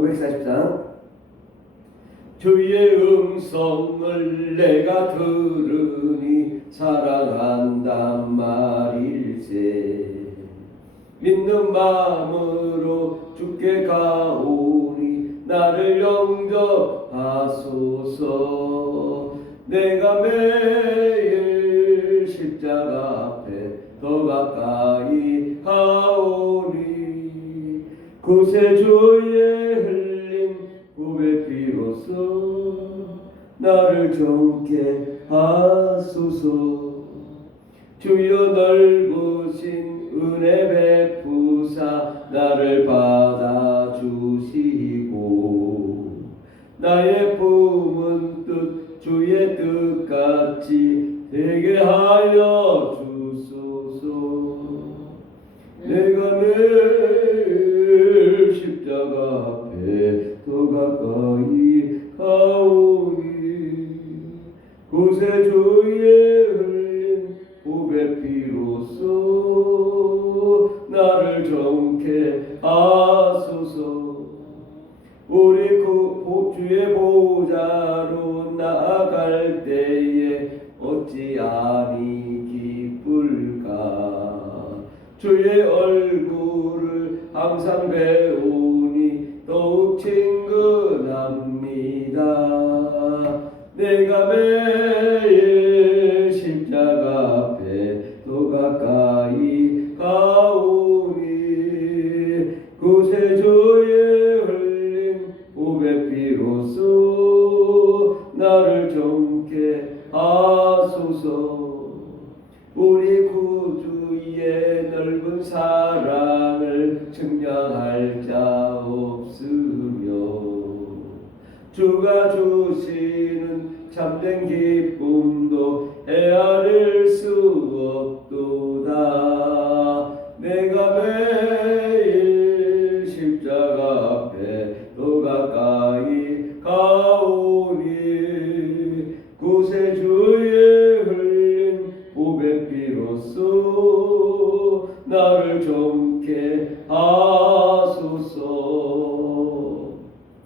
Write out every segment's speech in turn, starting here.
544장. 주의 음성을 내가 들으니 사랑한단 말일세. 믿는 마음으로 주께 가오니 나를 영접하소서. 내가 매일 십자가 앞에 더 가까이 가오니 구세주의 흘린 후배 피로써 나를 정케 하소서. 주여 넓으신 은혜 베푸사 나를 받아주시고 나의 품은 뜻 주의 뜻같이 되게 하여 주소서. 내가 늘 십자가 앞에 더 가까이 가오니 구세주의 흘린 후배 피로써 나를 정케 하소서. 우리 주의 보좌로 나아갈 때에 어찌 아니 기쁠까. 주의 얼굴을 항상 배우니 더욱 친근합니다. 내가 매일 십자가 앞에 더 가까이 가오니 구세주의 흘린 후배 피로써 나를 정케 하소서. 우리 구주의 넓은 사랑을 증명할 자 없으며 주가 주시는 참된 기쁨도 헤아릴 수 없도다. 내가 매일 십자가 앞에 더 가까이 가오니 구세주의 흘린 후배 피로써 나를 정케 하소서.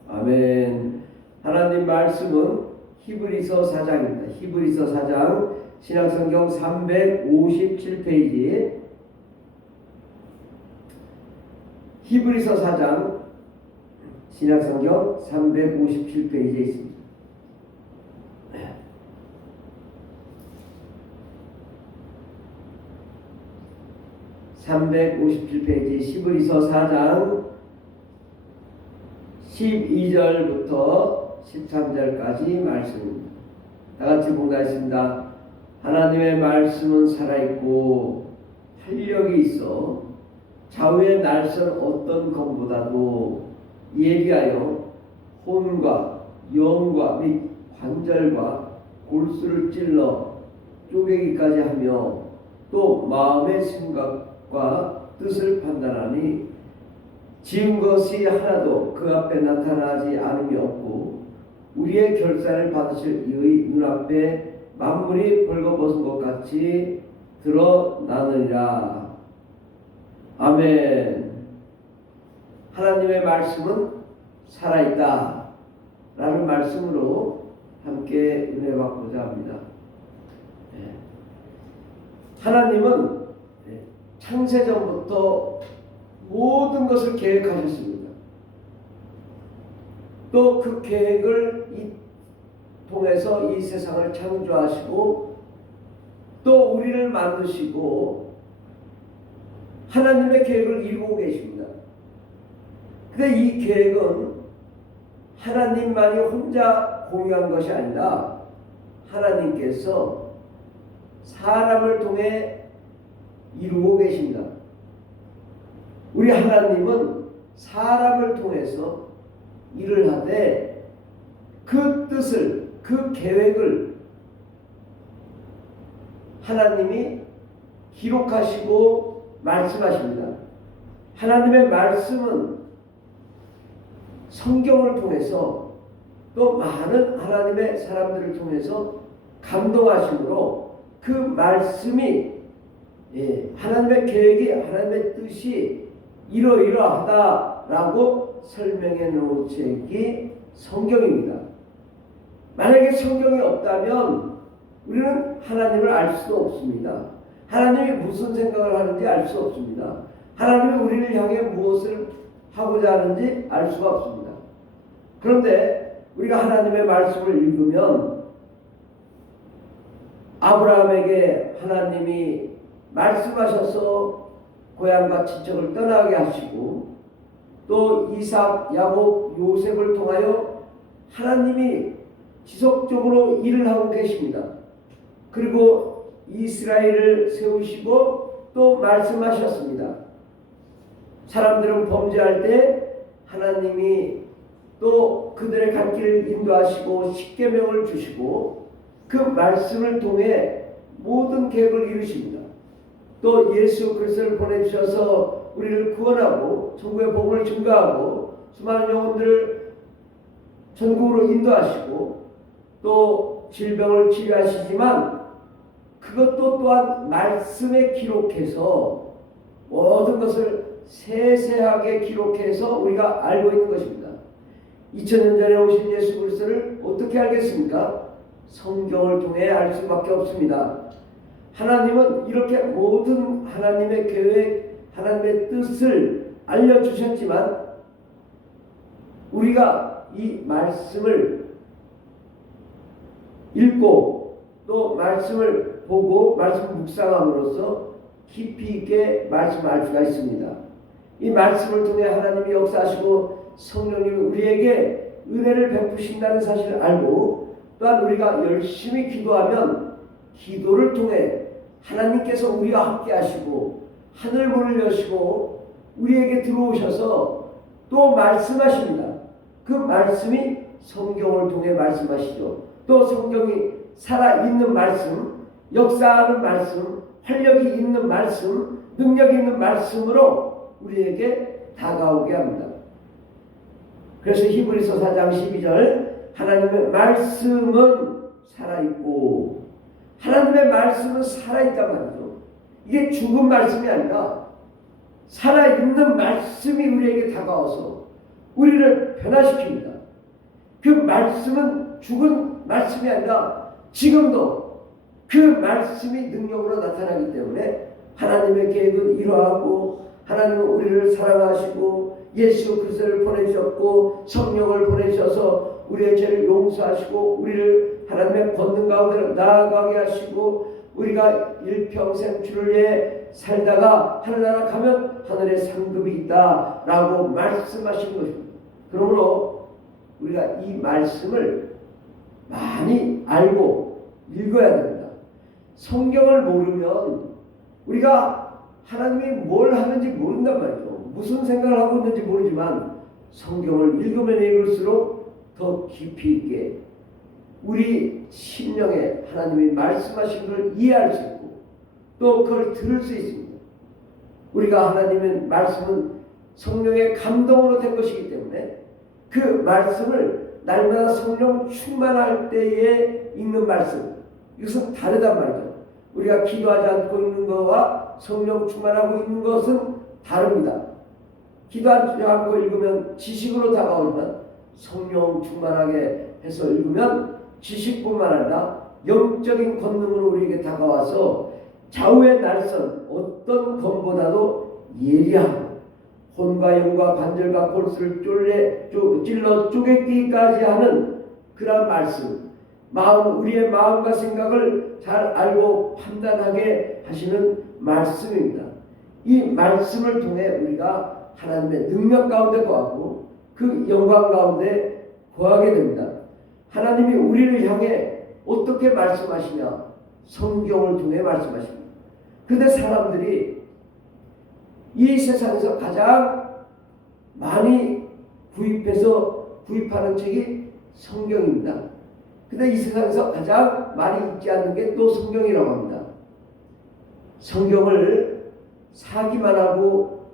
아멘. 하나님 말씀은 히브리서 4장입니다. 히브리서 4장 신약성경 357페이지. 히브리서 4장 신약성경 357페이지에 있습니다. 357페이지 히브리서 4장 12절부터 13절까지 말씀입니다. 다같이 봉독하겠습니다. 하나님의 말씀은 살아있고 활력이 있어 좌우의 날선 어떤 검보다도 예비하여 혼과 영과 및 관절과 골수를 찔러 쪼개기까지 하며 또 마음의 생각과 뜻을 판단하니 지은 것이 하나도 그 앞에 나타나지 않음이 없고 우리의 결산을 받으실 이의 눈앞에 만물이 벌거벗은 것 같이 드러나느니라. 아멘. 하나님의 말씀은 살아있다 라는 말씀으로 함께 은혜 받고자 합니다. 하나님은 창세전부터 모든 것을 계획하셨습니다. 또 그 계획을 통해서 이 세상을 창조하시고 또 우리를 만드시고 하나님의 계획을 이루고 계십니다. 근데 이 계획은 하나님만이 혼자 공유한 것이 아니라 하나님께서 사람을 통해 이루고 계십니다. 우리 하나님은 사람을 통해서 일을 하되 그 뜻을, 그 계획을 하나님이 기록하시고 말씀하십니다. 하나님의 말씀은 성경을 통해서 또 많은 하나님의 사람들을 통해서 감동하심으로 그 말씀이 하나님의 계획이, 하나님의 뜻이 이러이러하다라고 설명해 놓은 책이 성경입니다. 만약에 성경이 없다면 우리는 하나님을 알 수도 없습니다. 하나님이 무슨 생각을 하는지 알 수 없습니다. 하나님이 우리를 향해 무엇을 하고자 하는지 알 수가 없습니다. 그런데 우리가 하나님의 말씀을 읽으면 아브라함에게 하나님이 말씀하셔서 고향과 친척을 떠나게 하시고, 또 이삭, 야곱, 요셉을 통하여 하나님이 지속적으로 일을 하고 계십니다. 그리고 이스라엘을 세우시고 또 말씀하셨습니다. 사람들은 범죄할 때 하나님이 또 그들의 갈 길을 인도하시고 십계명을 주시고 그 말씀을 통해 모든 계획을 이루십니다. 또 예수 그리스도를 보내주셔서 우리를 구원하고 천국의 복음을 증거하고 수많은 영혼들을 천국으로 인도하시고 또 질병을 치료하시지만 그것도 또한 말씀에 기록해서 모든 것을 세세하게 기록해서 우리가 알고 있는 것입니다. 2000년 전에 오신 예수 그리스도를 어떻게 알겠습니까? 성경을 통해 알 수밖에 없습니다. 하나님은 이렇게 모든 하나님의 계획, 하나님의 뜻을 알려주셨지만 우리가 이 말씀을 읽고 또 말씀을 보고 말씀 묵상함으로써 깊이 있게 말씀을 알 수가 있습니다. 이 말씀을 통해 하나님이 역사하시고 성령님이 우리에게 은혜를 베푸신다는 사실을 알고, 또한 우리가 열심히 기도하면 기도를 통해 하나님께서 우리와 함께 하시고 하늘 문을 여시고 우리에게 들어오셔서 또 말씀하십니다. 그 말씀이 성경을 통해 말씀하시죠. 또 성경이 살아있는 말씀, 역사하는 말씀, 활력이 있는 말씀, 능력이 있는 말씀으로 우리에게 다가오게 합니다. 그래서 히브리서 4장 12절 하나님의 말씀은 살아있고, 하나님의 말씀은 살아있단 말이죠. 이게 죽은 말씀이 아니라 살아있는 말씀이 우리에게 다가와서 우리를 변화시킵니다. 그 말씀은 죽은 말씀이 아니라 지금도 그 말씀이 능력으로 나타나기 때문에 하나님의 계획은 이러하고, 하나님은 우리를 사랑하시고 예수 그리스도를 보내주셨고 성령을 보내셔서 우리의 죄를 용서하시고 우리를 하나님의 권능 가운데 나아가게 하시고 우리가 일평생 주를 위해 살다가 하늘나라 가면 하늘에 상급이 있다라고 말씀하신 것입니다. 그러므로 우리가 이 말씀을 많이 알고 읽어야 됩니다. 성경을 모르면 우리가 하나님이 뭘 하는지 모른단 말이죠. 무슨 생각을 하고 있는지 모르지만 성경을 읽으면 읽을수록 더 깊이 있게 우리 심령에 하나님이 말씀하신 걸 이해할 수 있고 또 그걸 들을 수 있습니다. 우리가 하나님의 말씀은 성령의 감동으로 된 것이기 때문에 그 말씀을 날마다 성령 충만할 때에 읽는 말씀, 이것은 다르단 말이죠. 우리가 기도하지 않고 읽는 것과 성령 충만하고 있는 것은 다릅니다. 기도하지 않고 읽으면 지식으로 다가오지만 성령 충만하게 해서 읽으면 지식뿐만 아니라 영적인 권능으로 우리에게 다가와서 좌우의 날선 어떤 검보다도 예리하고 혼과 영과 관절과 골수를 찔러 쪼개기까지 하는 그런 말씀, 우리의 마음과 생각을 잘 알고 판단하게 하시는 말씀입니다. 이 말씀을 통해 우리가 하나님의 능력 가운데 거하고 그 영광 가운데 거하게 됩니다. 하나님이 우리를 향해 어떻게 말씀하시냐? 성경을 통해 말씀하십니다. 그런데 사람들이 이 세상에서 가장 많이 구입하는 책이 성경입니다. 근데 이 세상에서 가장 많이 읽지 않는 게 또 성경이라고 합니다. 성경을 사기만 하고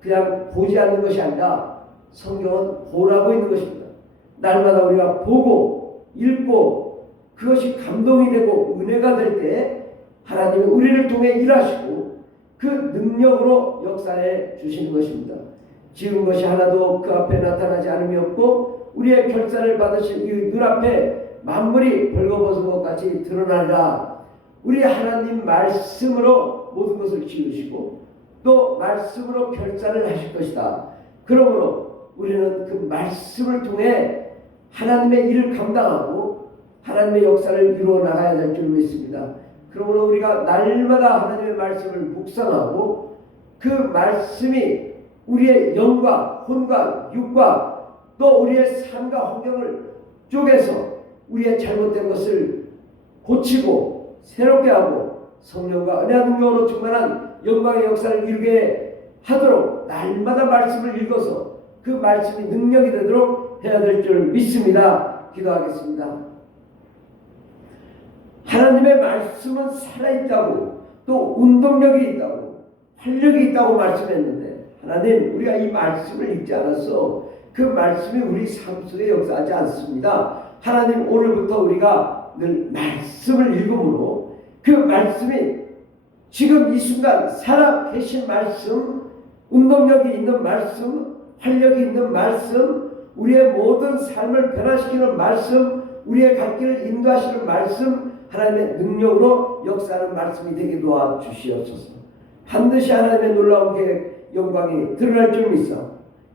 그냥 보지 않는 것이 아니라 성경은 보라고 있는 것입니다. 날마다 우리가 보고 읽고 그것이 감동이 되고 은혜가 될 때 하나님이 우리를 통해 일하시고 그 능력으로 역사해 주시는 것입니다. 지은 것이 하나도 그 앞에 나타나지 않음이 없고 우리의 결산을 받으신 이 눈앞에 만물이 벌거벗은 것 같이 드러나리라. 우리 하나님 말씀으로 모든 것을 지으시고 또 말씀으로 결산을 하실 것이다. 그러므로 우리는 그 말씀을 통해 하나님의 일을 감당하고 하나님의 역사를 이루어 나가야 될 줄 믿습니다. 그러므로 우리가 날마다 하나님의 말씀을 묵상하고 그 말씀이 우리의 영과 혼과 육과 또 우리의 삶과 환경을 쪼개서 우리의 잘못된 것을 고치고 새롭게 하고 성령과 은혜와 능력으로 충만한 영광의 역사를 이루게 하도록 날마다 말씀을 읽어서 그 말씀이 능력이 되도록 해야 될 줄 믿습니다. 기도하겠습니다. 하나님의 말씀은 살아있다고 또 운동력이 있다고 활력이 있다고 말씀했는데 하나님, 우리가 이 말씀을 읽지 않아서 그 말씀이 우리 삶 속에 역사하지 않습니다. 하나님, 오늘부터 우리가 늘 말씀을 읽음으로 그 말씀이 지금 이 순간 살아계신 말씀, 운동력이 있는 말씀, 활력이 있는 말씀, 우리의 모든 삶을 변화시키는 말씀, 우리의 갈 길을 인도하시는 말씀, 하나님의 능력으로 역사하는 말씀이 되게 도와주시옵소서. 반드시 하나님의 놀라운 계획, 영광이 드러날 줄 믿사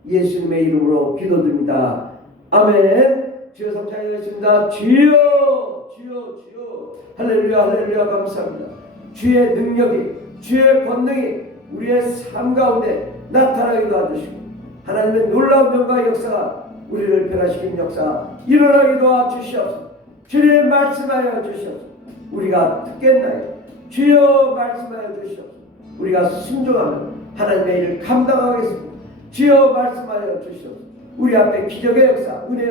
예수님의 이름으로 기도드립니다. 아멘. 주여 감사하겠습니다. 주여 주여 주여 할렐루야 할렐루야 감사합니다. 주의 능력이 주의 권능이 우리의 삶 가운데 나타나게 도와주시고 하나님의 놀라운 영광의 역사가 우리를 변화시키는 역사 일어나게 도와주시옵소서. 주님 말씀하여 주시옵소서. 우리가 듣겠나요? 주여 말씀하여 주시옵소서. 우리가 순종하면 하나님의 일을 감당하겠습니다. 주여 말씀하여 주시옵소서. 우리 앞에 기적의 역사, 은혜의